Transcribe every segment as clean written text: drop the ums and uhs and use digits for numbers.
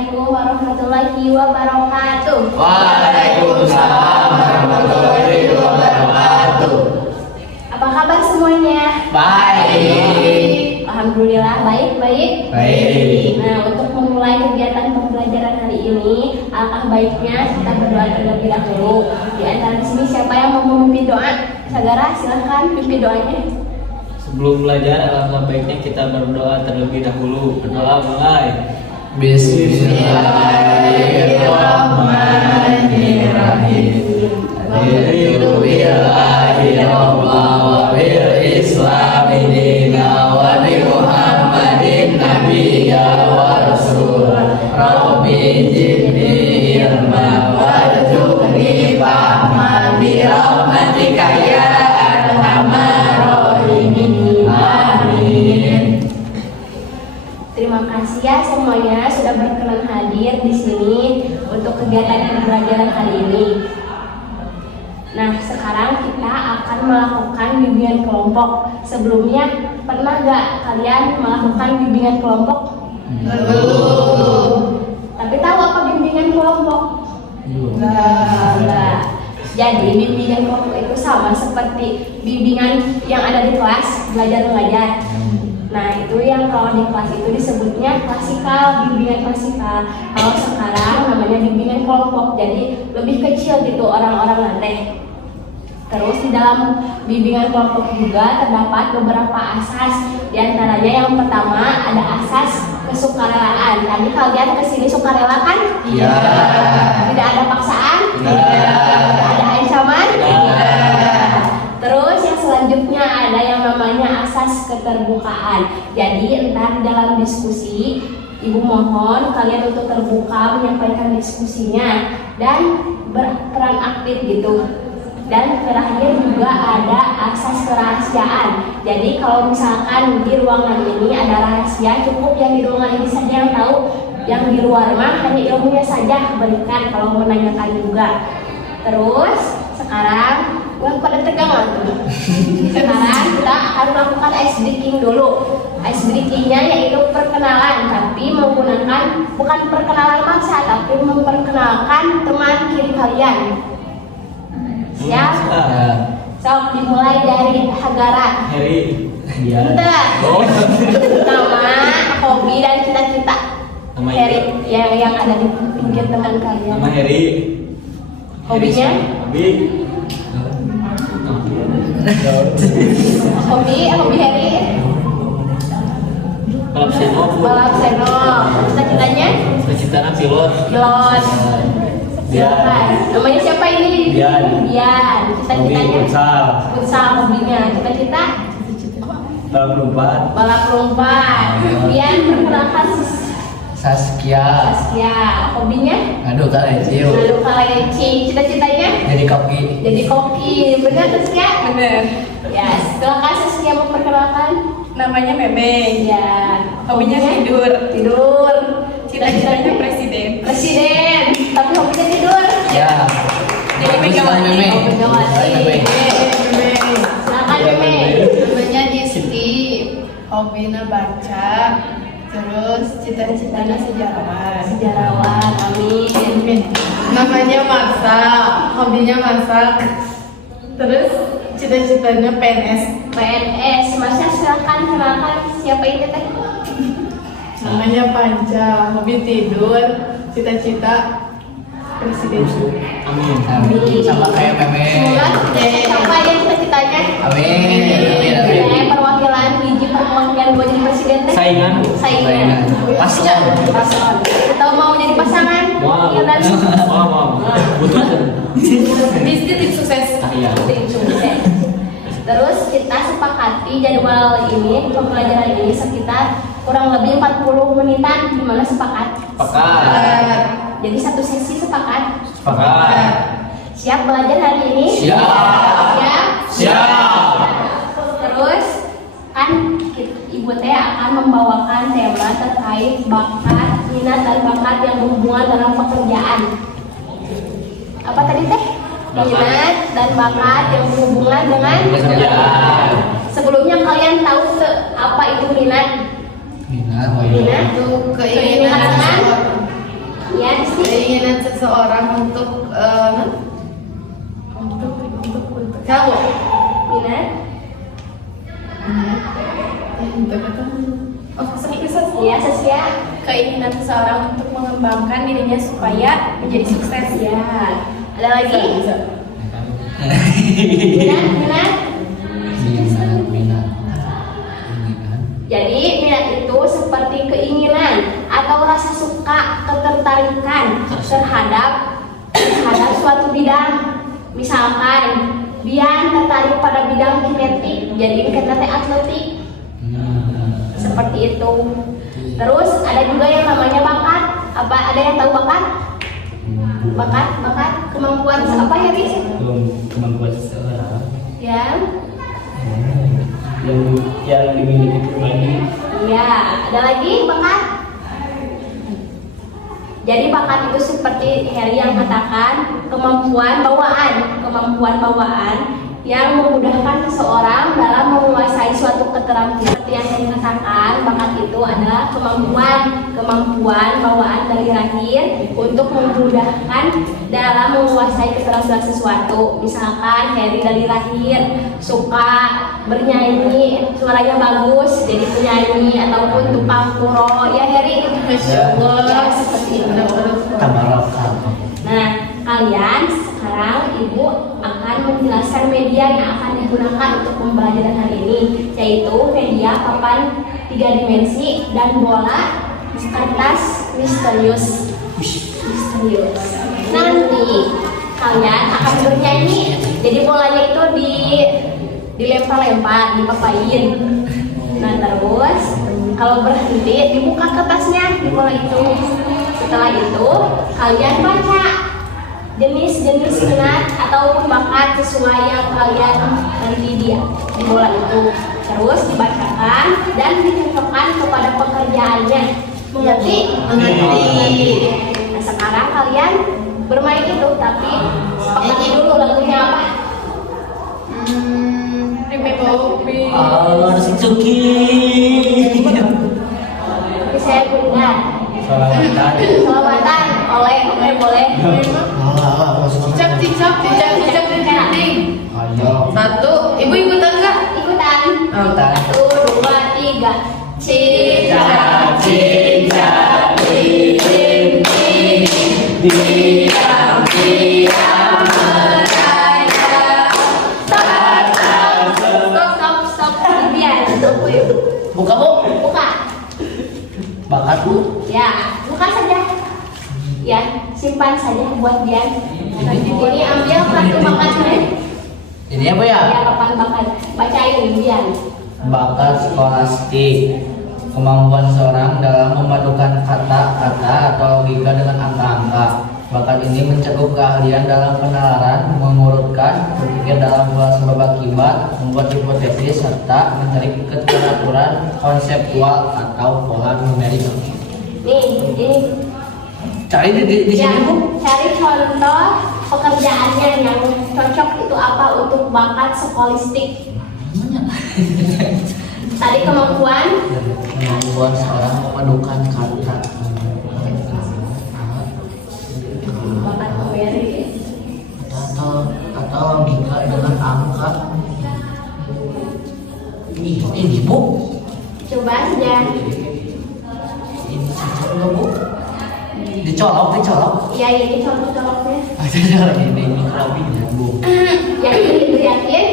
Assalamualaikum warahmatullahi wabarakatuh. Waalaikumsalam warahmatullahi wabarakatuh. Apa kabar semuanya? Baik. Alhamdulillah baik. Nah, untuk memulai kegiatan pembelajaran hari ini, alangkah baiknya kita berdoa terlebih dahulu. Di antara sini siapa yang mau memimpin doa? Sagara, silahkan pimpin doanya. Sebelum belajar, alangkah baiknya kita berdoa terlebih dahulu. Berdoa mulai. Bismillahirrahmanirrahim. Alhamdulillahi wa bil islami dina wa bi Muhammadin nabiyya wa rasul. Rabbi zidni ilma warzuqni fahma bi rahmatika ya arhamar rahimin. Amin. Terima kasih ya semuanya sudah berkenan hadir di sini untuk kegiatan pembelajaran hari ini. Nah, sekarang kita akan melakukan bimbingan kelompok. Sebelumnya, pernah gak kalian melakukan bimbingan kelompok? Belum. Tapi tahu apa bimbingan kelompok? Enggak. Jadi, bimbingan kelompok itu sama seperti bimbingan yang ada di kelas, belajar-belajar. Nah, itu yang kalau di kelas itu disebutnya klasikal, bimbingan klasikal. Kalau sekarang namanya bimbingan kelompok, jadi lebih kecil gitu orang-orang nanti. Terus di dalam bimbingan kelompok juga terdapat beberapa asas. Di antaranya yang pertama ada asas kesukarelaan. Tadi kalian kesini sukarela kan? Iya. Tidak ada paksaan? Iya. Tidak ada ancaman? Iya. Terus yang selanjutnya ada yang namanya asas keterbukaan. Jadi entar dalam diskusi Ibu mohon kalian untuk terbuka menyampaikan diskusinya dan berperan aktif gitu. Dan terakhir juga ada asas kerahasiaan. Jadi kalau misalkan di ruangan ini ada rahasia, cukup yang di ruangan ini saja yang tahu. Yang di luar mah hanya ilmunya saja berikan kalau menanyakan juga. Terus sekarang pada tegang tuh. Sekarang kita akan melakukan ice breaking dulu. Ice breakingnya yaitu perkenalan, tapi menggunakan bukan perkenalan maksa, tapi memperkenalkan teman kiri kalian. Siap? Sok dimulai dari Hagara. Heri. Iya. Bentar. Oh. Nama, hobi dan cita-cita. Nama Heri yang ada di pinggir teman kalian. Nama Heri. Hobinya? Hobi Heri. Balap seno. Balap seno. Cita-citanya? Cita-citanya pilot. Pilot. Silakan. Namanya siapa ini? Bian. Cita-citanya? Futsal. Futsal hobinya. Cita-cita? Balap lompat. Balap lompat. Bian perkenalkan Saskia. Hobinya? Aduh kaleci. Lalu kaleci. Cita-citanya? Jadi koki. Jadi koki. Benar Saskia? Bener. Ya, silakan Saskia memperkenalkan. Namanya Memeng. Ya. Hobinya Tidur. Cita-citanya presiden. Tapi hobinya tidur. Ya. Jadi Megawati. Megawati. Silakan Memeng. Namanya Disti. Hobinya baca. Terus cita-citanya sejarawan. Amin. Namanya masak. Hobinya masak. Terus cita-citanya PNS. Masa silakan kenalkan siapa ini teh? Namanya Panca. Hobi tidur. Cita-cita presiden. Amin. Amin. Sama kayak Meme. Semoga siapa yang cita-citanya? Amin. Perwakilan hiji perwakilan buat jadi presiden teh. Saingan. Pasangan. Atau mau jadi pasangan? Mau. Iya kan? Mau. Butuh. Disti tim sukses. Iya. Tim sukses. Terus kita sepakati jadwal ini pembelajaran ini sekitar kurang lebih 40 menitan. Gimana sepakat? Sepakat. Jadi satu sesi sepakat. Sepakat. Siap belajar hari ini? Siap. Terus kan Ibu teh akan membawakan tema terkait bakat, minat dan bakat yang berhubungan dalam pekerjaan. Apa tadi teh? Minat dan bakat yang berhubungan dengan pekerjaan. Sebelumnya kalian tahu apa itu minat? Minat. Minat Itu keinginan keinginan seseorang untuk kamu. Minat. Ya, Saskia. Keinginan seseorang untuk mengembangkan dirinya supaya menjadi sukses. Ya. Ada lagi? Minat. Minat. Jadi minat itu seperti keinginan atau rasa suka, ketertarikan terhadap suatu bidang. Misalkan Bian tertarik pada bidang kinetik, jadi kita atletik. Seperti itu. Terus ada juga yang namanya bakat. Apa ada yang tahu bakat? Bakat kemampuan apa ya, Riz? Kemampuan seseorang Ya. yang dimiliki pribadi. Iya, ada lagi bakat. Jadi bakat itu seperti Heri yang katakan, kemampuan bawaan yang memudahkan seseorang dalam menguasai suatu keterampilan. Seperti yang Heri katakan, bakat itu adalah kemampuan bawaan dari lahir untuk memudahkan dalam menguasai keterampilan sesuatu. Misalkan Heri dari lahir suka bernyanyi, suaranya bagus, jadi penyanyi ataupun tukang kuro. Ya Heri, Masya Allah. ya, seperti itu. Tabarokah. Nah, kalian sekarang Ibu akan menjelaskan media yang akan digunakan untuk pembelajaran hari ini, yaitu media papan 3 dimensi dan bola kertas misterius. Nanti kalian akan bernyanyi, jadi bolanya itu dilempar-lempar, dipapain. Nah terus kalau berhenti dibuka kertasnya di bola itu. Setelah itu kalian baca jenis-jenis minat ataupun bakat sesuai yang kalian nanti di bola itu. Terus dibacakan dan dicocokkan kepada pekerjaannya. Mengerti? Nah sekarang kalian bermain itu, tapi sepakati dulu lagunya apa? Kopi. Suzuki. Tapi saya punya selamatan oleh boleh. Cicak. Ayo. Satu, ibu ikutan nggak? Ikutan. Ikutan. 1, 2, 3. Cicak. Stop. Biar aku yuk. Buka, Bu. Buka. Bakat, Bu. Ya, buka saja. Ya, simpan saja buat Dian. Ini ambil kartu bakatnya. Ini apa ya? Ya, papan bakat. Bacain Dian. Bakat skolastik. Kemampuan seorang dalam memadukan kata-kata atau logika dengan angka-angka. Bakat ini mencakup keahlian dalam penalaran, mengurutkan, berpikir dalam pola sebab akibat, membuat hipotesis, serta mencari keteraturan konseptual atau pola numerik. Nih, ini. Cari di Ya, sini, Bu. cari contoh pekerjaannya yang cocok itu apa untuk bakat skolastik. Tadi kemampuan Seorang memadukan kata. bakat numerik. Atau logika dengan angka. Ini, Bu. Coba aja. Ini saja dulu, Bu. Dicolok. Iya, ini colok-coloknya. Ini kelabinya, Bu. Yang ini yakin?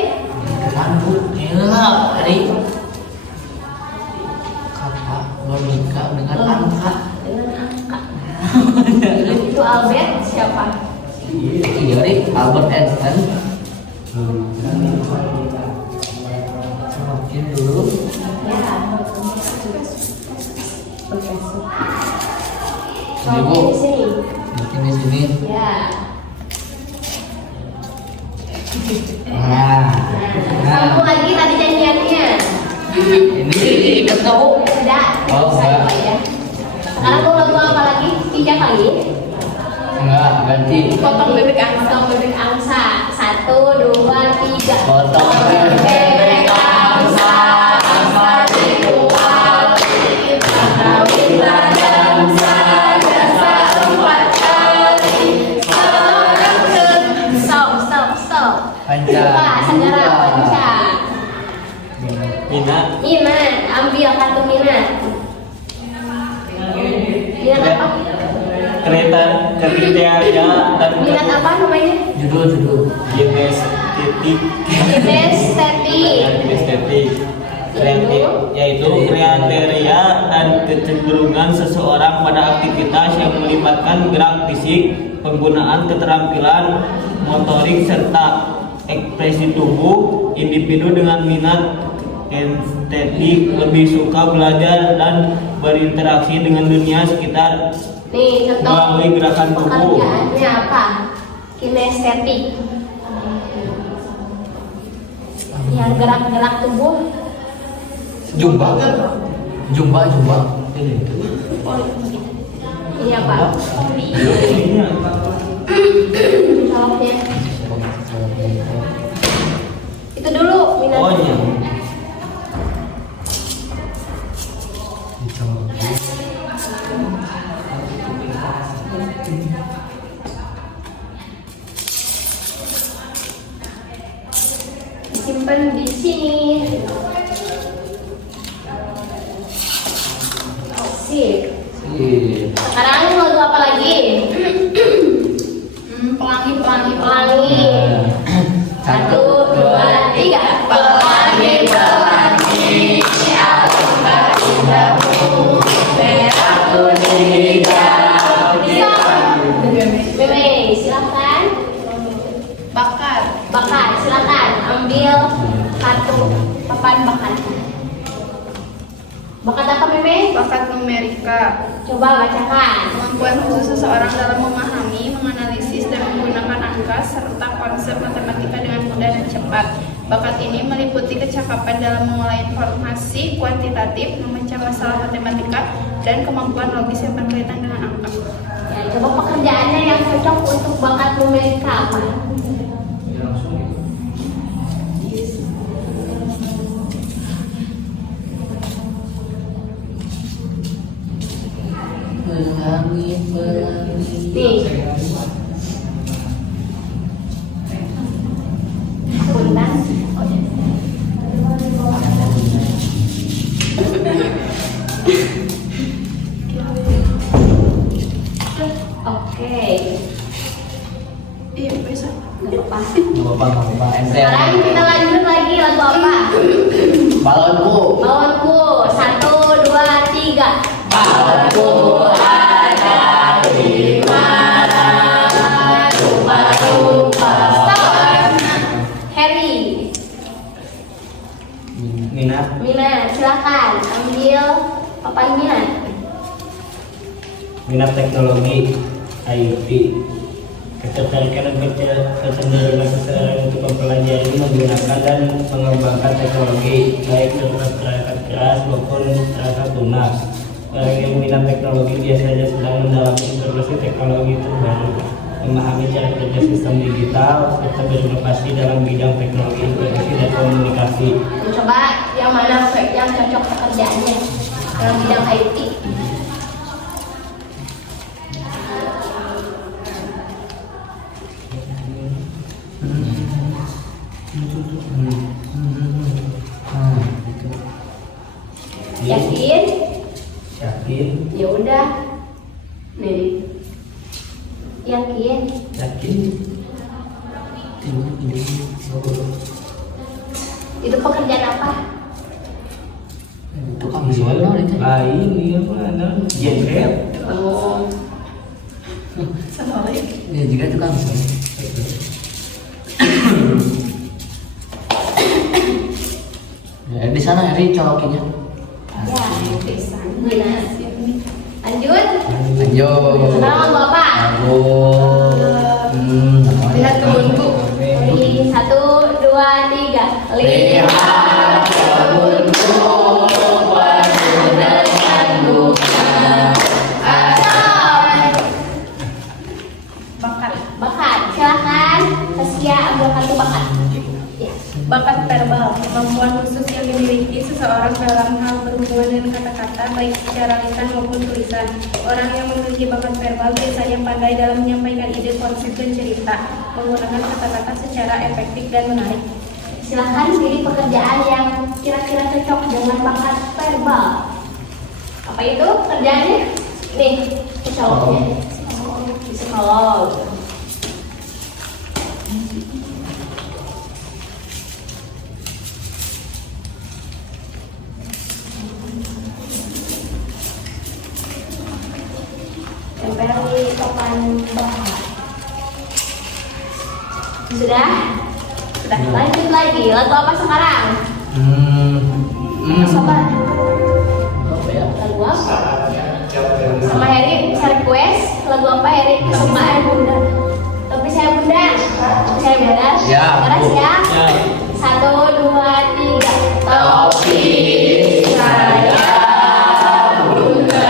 Kan, Bu. Ini kata logika dengan angka. Dengan angka. Itu Albert siapa? Iya, Albert Einstein. Semakin dulu. Ya. Ini, Bu. Di sini. Mungkin di sini. Ya. Nah. Sambung lagi tadi janjiannya. Ini ikat nggak, Bu? Sudah. Oh, Saya enggak. ya. Sekarang mau lagu apa lagi? Pinjam lagi. Enggak, ganti. Potong bebek angsa. Potong bebek angsa. 1, 2, 3. Potong bebek angsa, angsa dikuali, kita angsa, jasa 4 kali. kriteria dan Minat apa namanya? Judul. kinestetik Kinestetik. kreatif, yaitu kriteria dan kecenderungan seseorang pada aktivitas yang melibatkan gerak fisik, penggunaan keterampilan motorik serta ekspresi tubuh. Individu dengan minat estetik lebih suka belajar dan berinteraksi dengan dunia sekitar Nih, contoh melalui gerakan tubuh. pekerjaannya apa? Kinestetik. Yang gerak-gerak tubuh. Jumba. Iya Pak. Jawabnya. Itu dulu minat. Oh iya. Simpan di sini. Sip. Sekarang lagu apa lagi? Pelangi. Satu, dua, tiga. Pelangi. Indahmu, merah kuning hijau. Meme, silakan. Bakar, silakan. Ambil kartu papan bakar. Bakat apa Meme? Bakat numerika. Coba bacakan. Kemampuan khusus seseorang dalam memahami, menganalisis, dan menggunakan angka serta konsep matematika dengan mudah dan cepat. Bakat ini meliputi kecakapan dalam mengolah informasi kuantitatif, memecah masalah matematika, dan kemampuan logis yang berkaitan dengan angka. Ya, coba pekerjaannya yang cocok untuk bakat numerika apa? Nih. Akuntan. Oke. Iya, bisa. Nggak apa-apa. Bapak. Sekarang kita lanjut lagi lagu apa? Balonku. Balonku. 1, 2, 3. Balonku ada di mana? Rupa-rupa. Stop. Harry. Minat, silakan ambil papan minat. Minat teknologi IT, ketertarikan dan kecenderungan seseorang untuk mempelajari, menggunakan dan mengembangkan teknologi baik dalam perangkat keras maupun perangkat lunak. Orang yang minat teknologi biasanya sedang mendalami informasi teknologi terbaru, memahami cara kerja sistem digital, serta berinovasi dalam bidang teknologi informasi dan komunikasi. Coba yang mana yang cocok pekerjaannya dalam bidang IT. Yakin? Yakin? Ya udah. Nih. Yakin? Yakin? Itu pekerjaan apa? Tukang jual itu. Lain dia mana? Jengkel. Oh. Ya juga tukang jual. Ya di sana Eri colokinnya. Ya, minat. Lanjut. Lanjut. Sekarang lagu apa? Lagu. Lihat kebunku. Ini 1, 2, 3. Lihat kebunku penuh dengan bunga. Bakat, silakan. Kesia ambil kartu bakat. Ya. Bakat verbal, kemampuan khusus yang dimiliki seseorang dalam hal berhubungan dengan kata-kata, baik secara lisan maupun tulisan. Orang yang memiliki bakat verbal biasanya pandai dalam menyampaikan ide, konsep, dan cerita, menggunakan kata-kata secara efektif dan menarik. Silahkan pilih pekerjaan yang kira-kira cocok dengan bakat verbal. Apa itu pekerjaannya? Nih, cocoknya. psikolog. Tempel di papan bawah. Sudah? Sudah. Lanjut lagi. Lagu apa sekarang? Apa? Apa ya? Lagu apa? Sama Heri bisa request lagu apa Heri kesukaan Bunda? Tapi saya Bunda. Tapi saya Bunda. Ya. Keras ya. Ya. 1, 2, 3. Topi saya Bunda.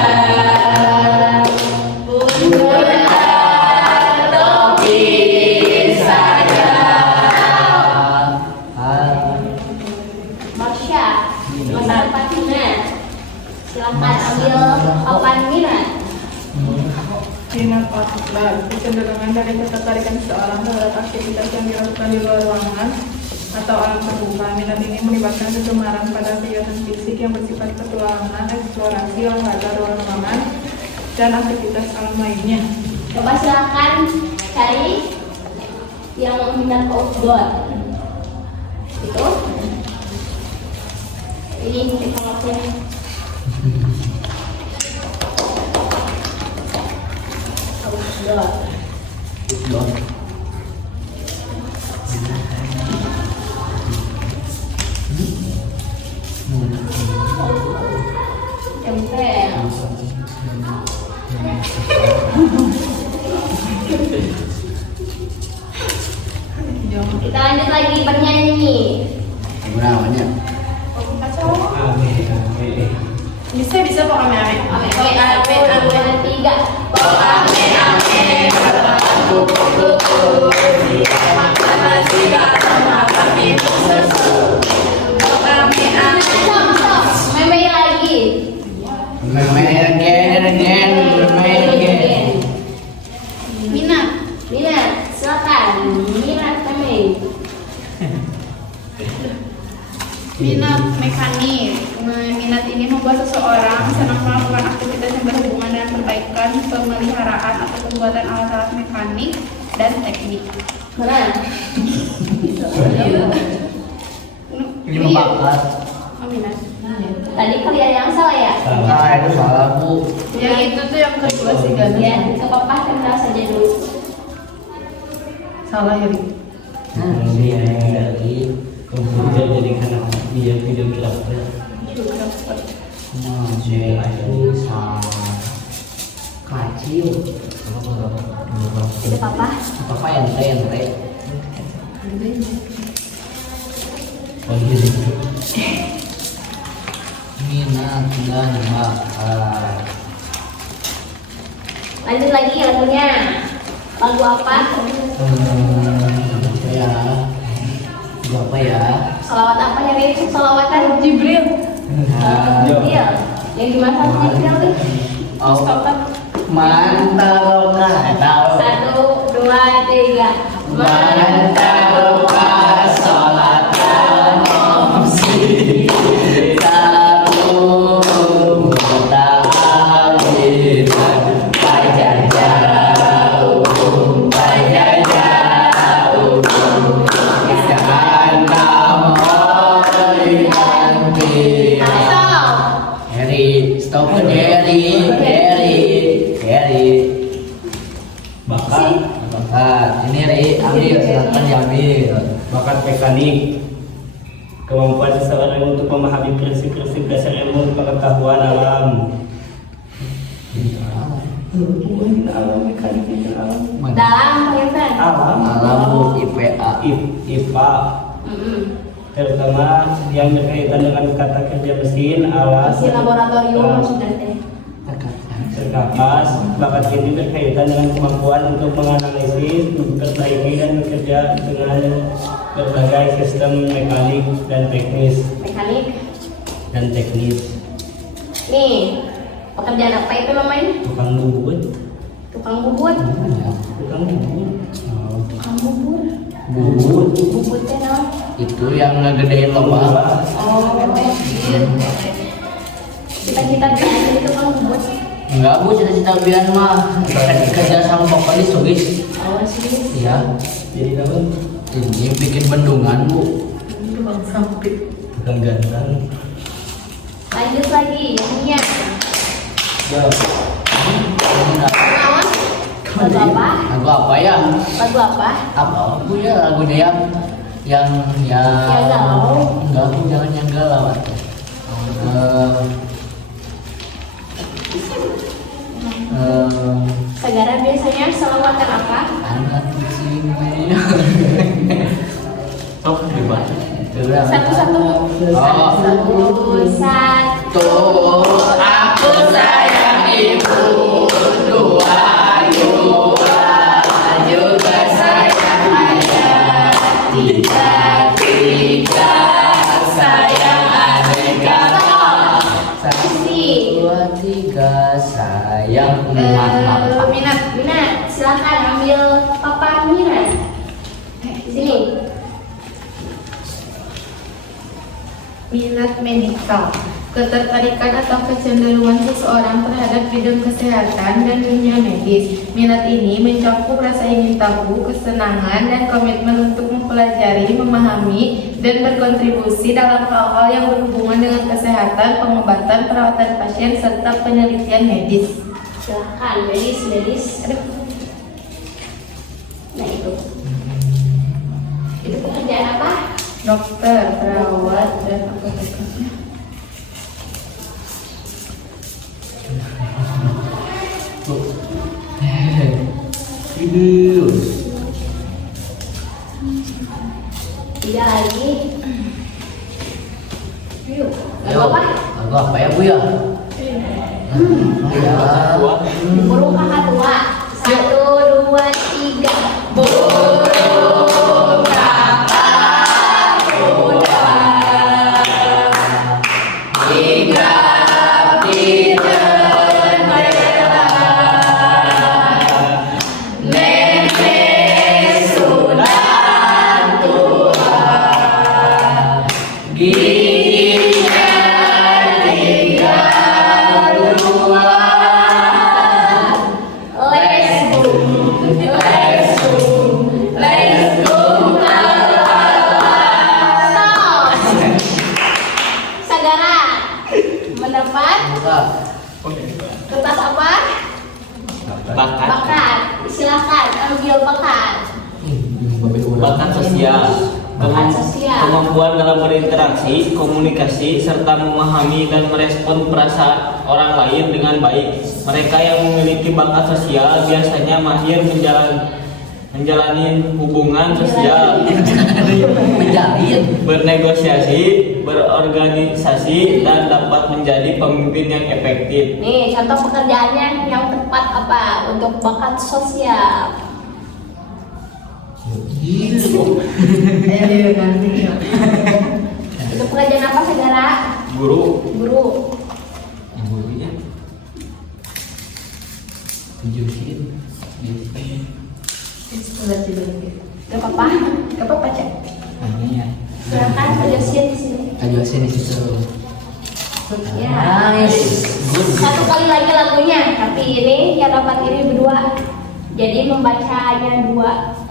Bunda topi saya. Marsha, masa Fatina. Silakan ambil papan minat. Minat akhlak, kecenderungan dari ketertarikan seseorang terhadap aktivitas yang dilakukan di luar ruangan atau alam terbuka. Minat ini melibatkan kegemaran pada kegiatan fisik yang bersifat petualangan, eksplorasi, olahraga luar ruangan, dan aktivitas alam lainnya. Coba silakan cari yang minat outdoor. Itu. Ini teknologinya. Outdoor. Tempel. Kita lanjut lagi bernyanyi. Namanya. Bisa kok ame-ame. Ame, ame, ame, 3. Stop, stop. Main lagi. Main again. Minat. Minat, silakan. Minat kami. Minat mekanik. Minat ini membuat seseorang senang melakukan aktivitas yang berhubungan dengan perbaikan, pemeliharaan, atau pembuatan alat-alat mekanik dan teknik. Mana? Ini membakat. Oh, minat. Tadi kalian yang salah ya? Ah, itu salah Bu. Yang itu tuh yang kedua sih kan? Ya, ke papa kenal saja dulu. Salah ya. Dia yang dari komputer jadi karena dia videografer. Kacil. Itu papa. Apa ente? Oh gitu. Minat dan bakat. Lanjut lagi lagunya. Lagu apa? Ya. Apa ya? Salawat apa ya? Salawatan Jibril. Iya. Yang gimana Jibril tuh? Oh. Stop. Mantap kata. 1, 2, 3. Mantap sholat ngomsi taruh muta'aliman pajar jauh jangan melihat Stop. Harry stop Harry bakat ini Ri ambil silakan diambil. Bakat mekanik, kemampuan seseorang untuk memahami prinsip-prinsip dasar ilmu pengetahuan alam. Alam mekanik itu alam. Dalam pengintan. Alam Bu IPA. IPA, terutama yang berkaitan dengan kata kerja mesin, alat, Mesin laboratorium maksudnya teh. terkapas. Bakat ini berkaitan dengan kemampuan untuk menganalisis, memperbaiki dan bekerja dengan berbagai sistem mekanik dan teknis. Nih, pekerjaan apa itu namanya? Tukang bubut. Tukang bubur. Tukang bubut. Tukang bubur. Bubut Bubur teh naon? itu yang ngegedein lomba. Oh, cita-cita jadi tukang bubur. Enggak Bu, cita-cita biar mah kerja sama Kalau vokalis tulis. Oh sih. Iya. Jadi apa? Ini bikin bendungan bu. Bang Sampit. Bukan ganteng. Lanjut lagi, yang Jawab. lagu apa? Lagu apa ya? Lagu apa? Apa bu ya lagunya yang galau. Enggak bu, jangan yang galau. Sagara biasanya selawatan apa? Anak kucing. Sok bebas. Satu-satu. Satu. Aku sayang ibu. Dua juga sayang ayah. Tiga sayang adik kakak. Sisi. Dua tiga sayang emak. Minat, silakan ambil papan minat. Sini. Minat medikal, ketertarikan atau kecenderungan seseorang terhadap bidang kesehatan dan dunia medis. Minat ini mencakup rasa ingin tahu, kesenangan, dan komitmen untuk mempelajari, memahami, dan berkontribusi dalam hal-hal yang berhubungan dengan kesehatan, pengobatan, perawatan pasien, serta penelitian medis. Silakan, medis. Aduh. Nah itu. Itu pekerjaan apa? Dokter, perawat, dan apoteker. Hidup. Tiga lagi. Yuk. Lagu Ayo, apa? lagu apa ya bu ya? Ya. Burung kakak tua. 1, 2, 3. Sagara mendapat kertas apa? Bakat. Silakan ambil bakat. Bakat sosial. Bakat sosial. Kemampuan dalam berinteraksi, komunikasi, serta memahami dan merespon perasaan orang lain dengan baik. Mereka yang memiliki bakat sosial biasanya mahir menjalani hubungan sosial, bernegosiasi, berorganisasi, dan dapat menjadi pemimpin yang efektif. Nih, contoh pekerjaannya yang tepat apa untuk bakat sosial? Itu pekerjaan apa, Sagara? Guru. Guru. Gurunya. Gak apa-apa. Gak apa-apa, Cek. Silakan Josin di sini. Ajuasin di situ. Ya. Satu kali lagi lagunya, tapi ini yang dapat ini berdua. Jadi membacanya 2.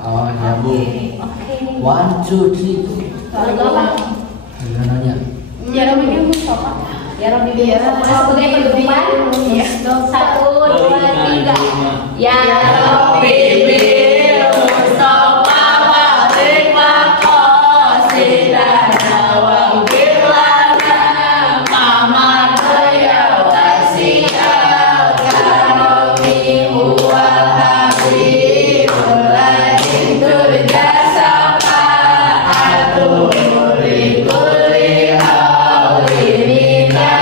Oh ya bu. Oke. 1, 2, 3. Lagu apa? Gimana? Ya Robi Mustafa. Ya Robi Mustafa sebagai penutupan. 1, 2, 3. Ya Robi Mustafa balik makasih dan jawab bilana mama doya wasiya karomi huwa habibul ladin turjasa fa'atul likuli awlimina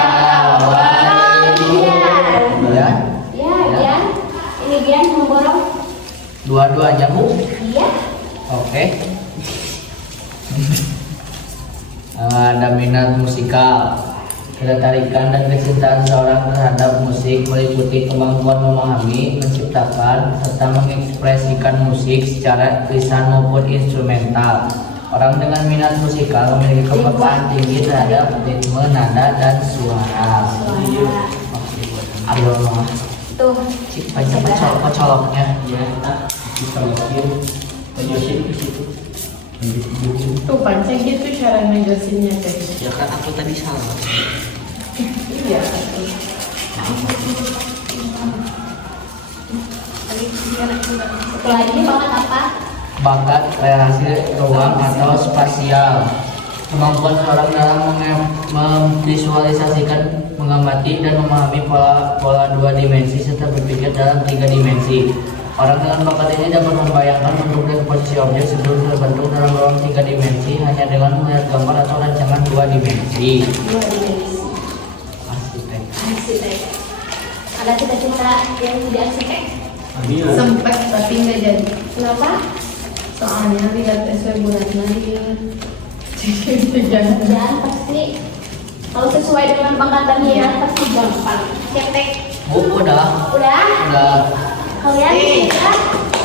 awaliyan. Ya. Ya, Gian. Ini Gian memborong. Dua-duanya bu. Iya. Oke. Ada minat musikal. Ketertarikan dan kecintaan seorang terhadap musik meliputi kemampuan memahami, menciptakan, serta mengekspresikan musik secara lisan maupun instrumental. Orang dengan minat musikal memiliki kepekaan tinggi terhadap ritme, nada, dan suara. Suara. Aduh, Tuh, Banyak pecoloknya. Ya, dicolokin. Penyosin ke situ. Tuh pancing gitu cara ngejelasinnya teh. Ya kan aku tadi salah. Iya. satu lagi bakat apa? Bakat relasi ruang atau spasial. Kemampuan seorang dalam memvisualisasikan, mengamati dan memahami pola dua dimensi serta berpikir dalam 3 dimensi. Orang dengan bakat ini dapat membayangkan bentuk dan posisi objek sebelum terbentuk dalam ruang 3 dimensi hanya dengan melihat gambar atau rancangan 2 dimensi. 2 dimensi. Arsitek. Arsitek. Ada cita-cita yang jadi arsitek? Ambil. Sempet tapi nggak jadi. Kenapa? Soalnya lihat SW bulannya dia. Jangan. Dan pasti kalau sesuai dengan bakat dan minat pasti gampang. Siap Tek? Udah. Udah? Kalian siap?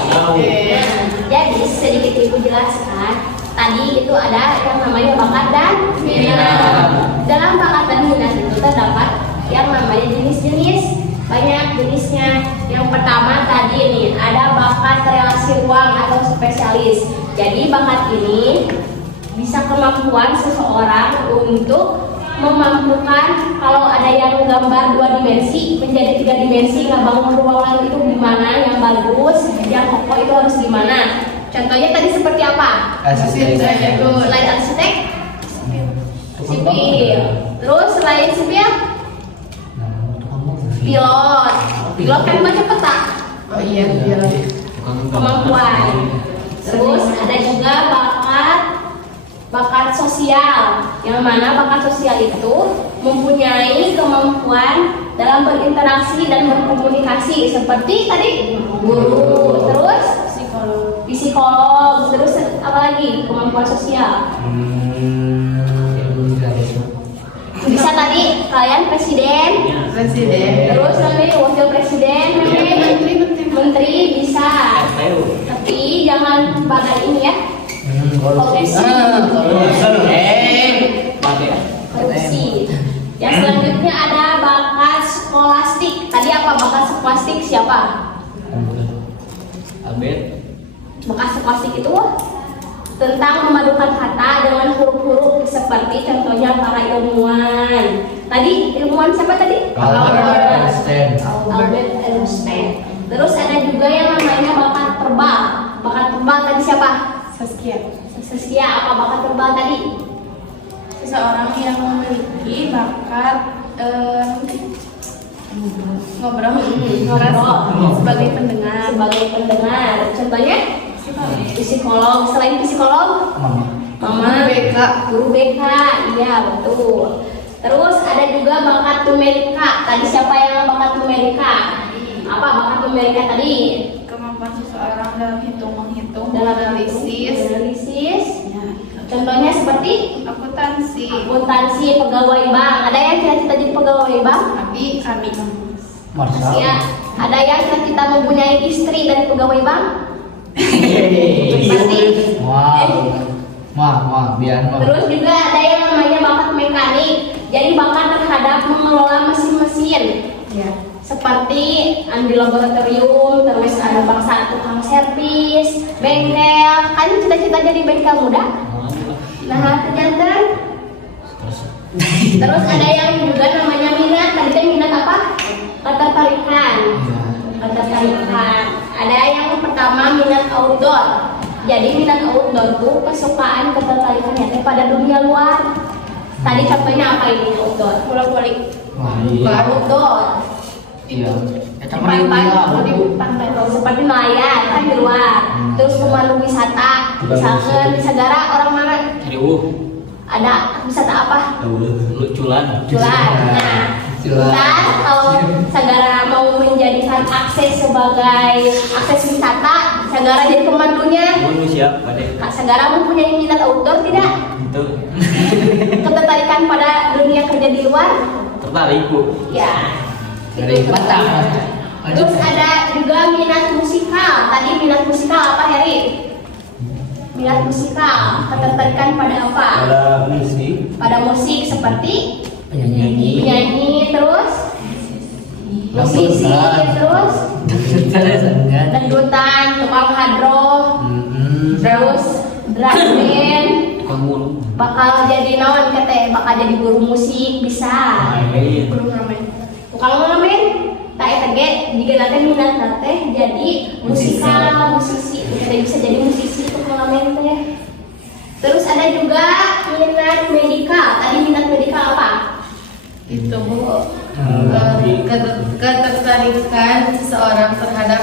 Tahu. Nah, jadi sedikit ibu jelaskan. Tadi itu ada yang namanya bakat dan minat. Dalam bakat dan minat itu terdapat yang namanya jenis-jenis. Banyak jenisnya. Yang pertama tadi nih ada bakat relasi ruang atau spesialis. Jadi bakat ini bisa kemampuan seseorang untuk memampukan kalau ada yang gambar 2 dimensi menjadi 3 dimensi, ngebangun ruangan itu gimana yang bagus, yang kokoh itu harus gimana. Contohnya tadi seperti apa? Arsitek. Selain arsitek, sipil. Terus selain sipil, pilot. Pilot kan baca peta. Oh iya, dia. Kemampuan. Terus ada juga bakat sosial, yang mana bakat sosial itu mempunyai kemampuan dalam berinteraksi dan berkomunikasi seperti tadi guru, terus psikolog, terus apa lagi kemampuan sosial. Bisa tadi kalian presiden, terus nanti wakil presiden, nanti menteri bisa, tapi jangan badan ini ya. Korupsi. Yang selanjutnya ada bakat skolastik. Tadi apa bakat skolastik siapa? Bakat skolastik itu tentang memadukan kata dengan huruf-huruf seperti contohnya para ilmuwan. Tadi ilmuwan siapa tadi? Albert Einstein. Terus ada juga yang namanya bakat terbang. Bakat terbang tadi siapa? Saskia, apa bakat terbang tadi? Seseorang yang memiliki bakat ngobrol sebagai pendengar. Contohnya psikolog. Selain psikolog, mama guru BK, iya betul. Terus ada juga bakat numerika. Tadi siapa yang bakat numerika? Apa bakat numerika tadi? Kemampuan seseorang dalam menghitung, Dalam analisis, Ya. Contohnya seperti akuntansi, pegawai bank. Ada yang cita-cita jadi pegawai bank? kami. Ya. Ada yang cita-cita mempunyai istri dari pegawai bank? Pasti. Biar Terus juga ada yang namanya bakat mekanik. Jadi bakat terhadap mengelola mesin-mesin. Ya. Seperti di laboratorium, terus ada bangsa tukang servis, bengkel. Kan cita-cita jadi bengkel muda? Nah, ternyata. Terus ada yang juga namanya minat. Tadi kan minat apa? Ketertarikan. Ada yang pertama minat outdoor. Jadi minat outdoor tuh kesukaan ketertarikannya pada dunia luar. Tadi contohnya apa ini outdoor? Bola-bolik. Outdoor. Iya. Di pantai seperti nelayan kan di luar. Terus pemandu wisata, misalkan di Sagara orang mana? Ada wisata apa? Culan. Nah, kita kalau Sagara mau menjadikan akses sebagai akses wisata, Sagara jadi pemandunya. Siap, Pak. Kak Sagara mempunyai minat outdoor tidak? Itu Ketertarikan pada dunia kerja di luar? tertarik, Bu. Ya. Dari Itu Batam. tertarik. Terus ada juga minat musikal. Tadi minat musikal apa, Heri? Minat musikal, ketertarikan pada apa? Ada musik, Pada musik seperti Penyanyi. penyanyi, terus musisi, terus dangdutan, tukang hadroh, terus drum band, bakal jadi naon kete, bakal jadi guru musik bisa, Guru ngamen. tukang ngamen, tak eta ge jika nanti minat nanti jadi musikal, musisi, bisa jadi musisi tukang ngamen teh. Terus ada juga minat medikal. Tadi minat medikal apa? Itu Bu, ketertarikan seseorang terhadap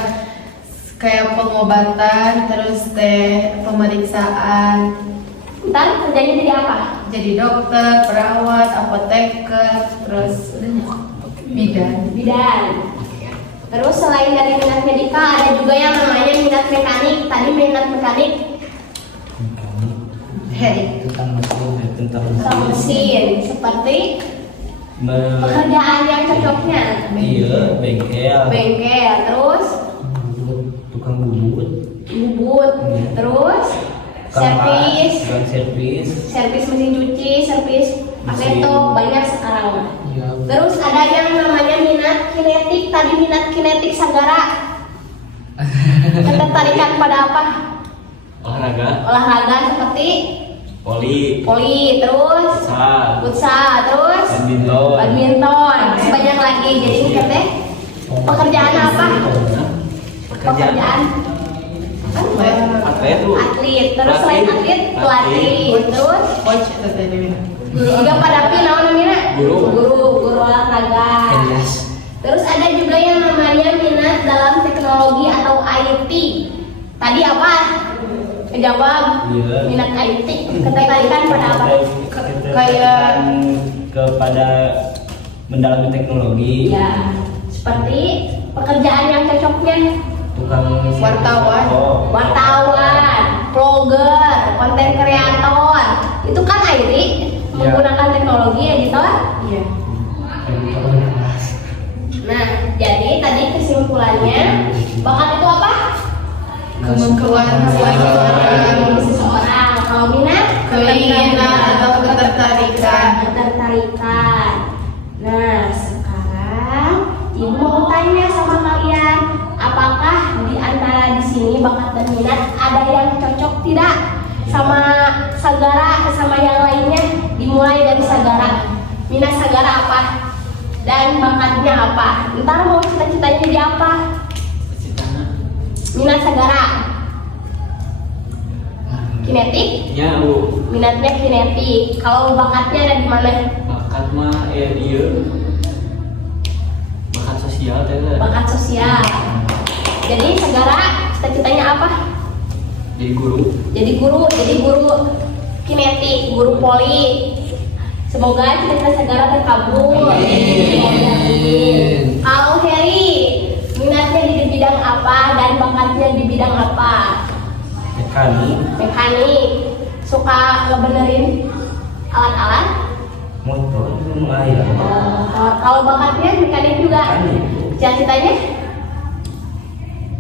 kayak pengobatan, terus pemeriksaan, Ntar kerjanya jadi apa? jadi dokter, perawat, apoteker, terus bidan. Bidan. Terus selain dari minat medikal ada juga yang namanya minat mekanik. Tadi minat mekanik Tentang mesin. tukang mesin. Seperti pekerjaan yang cocoknya Iya, bengkel, bengkel, terus tukang bubut, bubut, terus servis, tukang servis, servis mesin cuci, servis pakai Mesin. banyak sekarang mah. Ya, Terus ada yang namanya minat kinetik. Tadi minat kinetik sagara. Ketertarikan pada apa? olahraga, Olahraga seperti voli, voli, terus futsal, futsal, terus badminton, badminton, masih banyak lagi. Jadi ini teh pekerjaan apa? Pekerjaan apa itu? atlet. Terus selain atlet, pelatih. Terus Coach itu tadi bilang. juga pada naon namanya? Guru. Guru olahraga. Terus ada juga yang namanya minat dalam teknologi atau IT. Tadi apa? Kejawab. Iya. Minat IT. Ketertarikan pada apa? Kayak kepada mendalami teknologi, Ya, seperti pekerjaan yang cocoknya tukang Wartawan. wartawan, vlogger, konten kreator. Itu kan IT menggunakan teknologi editor. Iya. Nah, jadi tadi kesimpulannya bakat itu apa? Kemampuan Seseorang. Kalau minat, keinginan atau ketertarikan. ketertarikan. Nah, sekarang ibu mau tanya sama kalian, apakah di antara di sini bakat dan minat ada yang cocok tidak sama sagara, sama yang lainnya? Dimulai dari sagara. Minat sagara apa? Dan bakatnya apa? Ntar mau cita-citanya jadi apa? Minat sagara kinetik, Ya, Bu. minatnya kinetik. Kalau bakatnya ada di mana? Bakat mah iya. Bakat sosial teh. Bakat sosial. Jadi sagara cita-citanya apa? Jadi guru. Jadi guru kinetik, guru poli. Semoga cita-cita sagara terkabul. Amin. Kalau Heri, minatnya di bidang apa dan bakatnya di bidang apa? Mekanik, Mekanik. Suka ngebenerin alat-alat? motor, lumayan. Kalau bakatnya mekanik juga. Mekanik. Cita-citanya?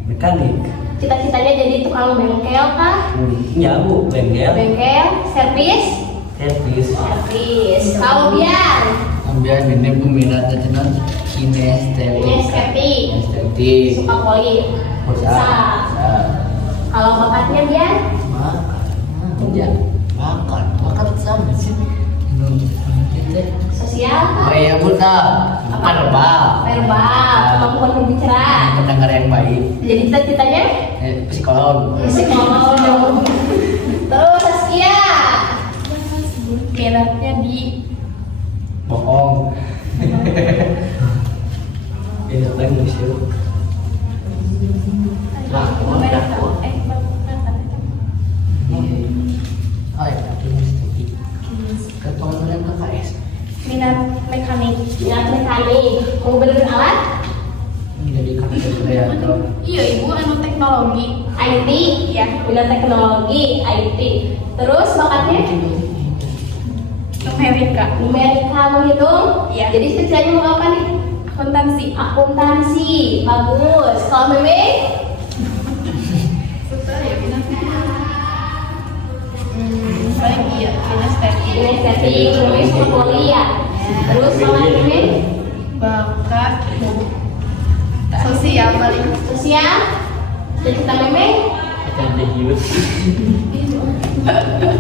Mekanik. Cita-citanya jadi tukang bengkel kah? Ya, Bu, bengkel, Bengkel, servis? servis. Servis. Kalau biar? Ambil ini peminatnya cuman kinestetik. Kinestetik. Suka poli. Futsal. Kalau bakatnya biar? Ya, makan sama sih. Sosial kah? Kayak buta, verbal. Verbal. Kemampuan berbicara. Pendengar yang baik. Jadi cita-citanya? Psikolog. Psikolog. Terus Saskia? Minatnya di Bohong. Ini apa yang museum? Oh ya, kinestetik. Ketuaan KKS. Minat mekanik. Minat mekanik. Mau benerin alat? Menjadi konten kreator. iya ibu anu teknologi. IT, ya. Minat teknologi, IT. Terus bakatnya? Numerika. Numerika menghitung? Iya. Jadi cita-citanya mau apa nih? Akuntansi. Akuntansi. Bagus. Kalau Meme? Paling iya kinestetik. Kinestetik. Meme suka poli ya. Terus kalau Meme? Bakat Siap? Cita-cita Memeng?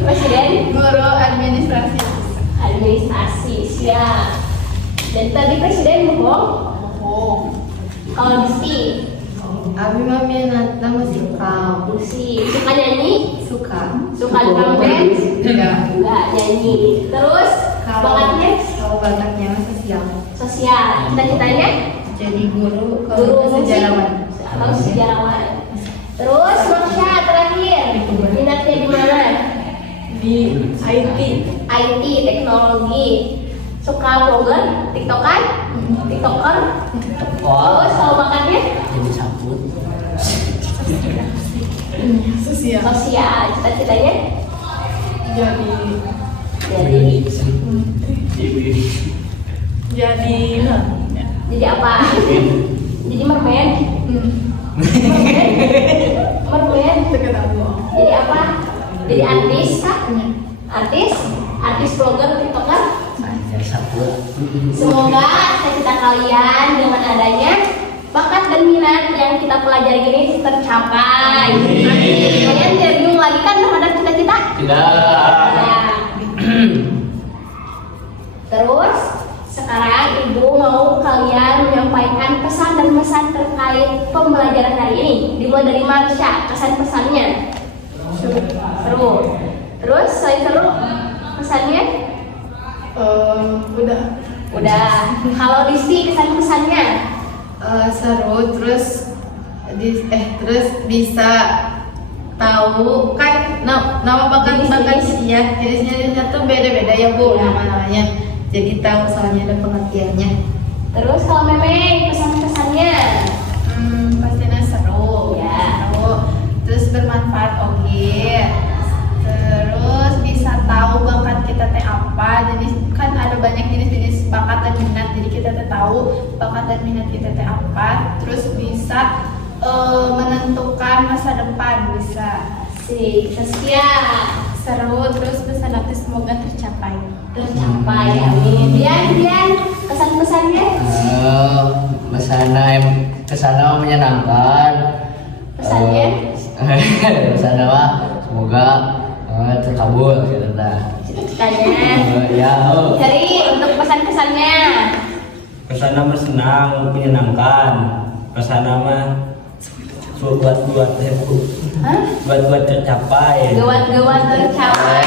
Presiden? Guru administrasi. Administrasi. Siap. Dan tadi presiden bohong? Kalau Disti? Abi mah minatna musikal. Musik. Suka nyanyi? Suka. Suka drum band? Enggak. Enggak nyanyi. Terus bakatnya? Kalau bakatnya mah sosial. Sosial. Cita-citanya? Jadi guru Guru musik sejarawan. atau sejarawan. Terus Marsha terakhir, minatnya di mana? Di IT. IT, teknologi. Suka vlogger, tiktokan, tiktoker. Terus kalau bakatnya? Jadi sabut. Sosial. Sosial. Cita-citanya? Jadi Jadi nah, jadi apa? Jadi mermaid. Mermaid. sekedar doang. Jadi apa? Jadi artis kah? Artis vlogger, tiktoker. Jadi sabut. Semoga cita-cita kalian dengan adanya bakat dan minat yang kita pelajari ini tercapai. Kalian tidak bingung lagi kan terhadap cita-cita? Tidak. Nah. Terus sekarang ibu mau kalian menyampaikan pesan dan pesan terkait pembelajaran hari ini. Dimulai dari Marsha, kesan pesannya. Seru. Terus selain seru, pesannya? Udah. Kalau Disti kesan pesannya? Seru terus terus bisa tahu kan nama bakat-bakat ya jenisnya tuh beda-beda ya Bu nama-namanya, jadi tahu soalnya ada pengertiannya. Terus kalau Memeng pesan-pesannya? Pastinya seru. Ya. Seru. Terus bermanfaat terus bisa tahu bakat kita teh apa. Jadi kan ada banyak jenis-jenis bakat dan minat, jadi kita teh tahu bakat dan minat kita teh apa. Terus bisa menentukan masa depan, bisa Siap. seru. Terus pesan aku semoga tercapai. Tercapai, amin. Dian, kesan-pesannya? Kesana menyenangkan. Pesannya? Kesana mah semoga terkabul gitu dah. Cita-citanya? Ya. Jadi untuk pesan-pesannya? Kesana mah senang, menyenangkan. Kesana mah buat tercapai. Gawat-gawat tercapai.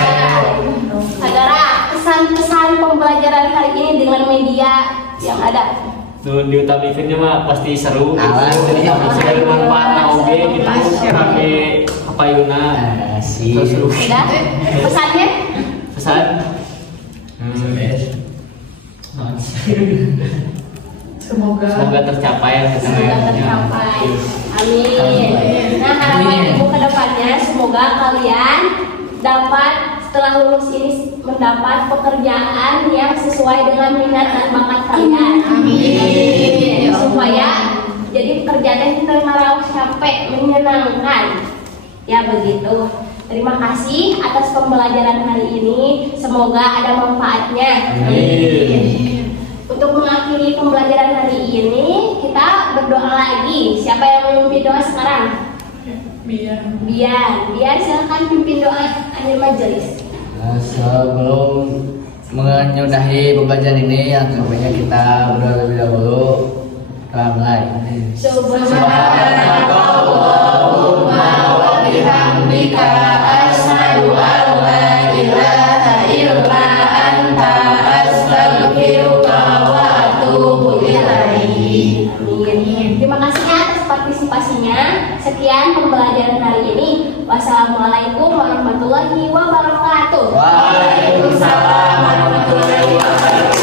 Saudara, pesan-pesan pembelajaran hari ini dengan media yang ada. Tuh diutamakannya mah pasti seru. Alah, Seru manfaat oke gitu. Pakai Yuna. Sih. Seru. Sudah? Pesannya? Pesan. Semoga tercapai ya Semoga tercapai. Amin. Nah, harapan ibu ke depannya semoga kalian dapat setelah lulus ini mendapat pekerjaan yang sesuai dengan minat dan bakat kalian. Amin. Supaya jadi pekerjaan yang termarau capek menyenangkan. Ya begitu. Terima kasih atas pembelajaran hari ini. Semoga ada manfaatnya. Amin. Untuk mengakhiri pembelajaran hari ini, kita berdoa lagi. Siapa yang memimpin doa sekarang? Biar silakan pimpin doa akhir majelis. Sebelum menyudahi pembelajaran ini, yang terbaiknya kita berdoa lebih dahulu. Kita mulai. Subhanallahumma wa bihamdika asyhadu an la ilaha illa anta astaghfiruka wa atubu ilaik. Amin. Terima kasih atas partisipasinya. Sekian pembelajaran hari ini. Wassalamualaikum warahmatullahi wabarakatuh. Waalaikumsalam warahmatullahi wabarakatuh.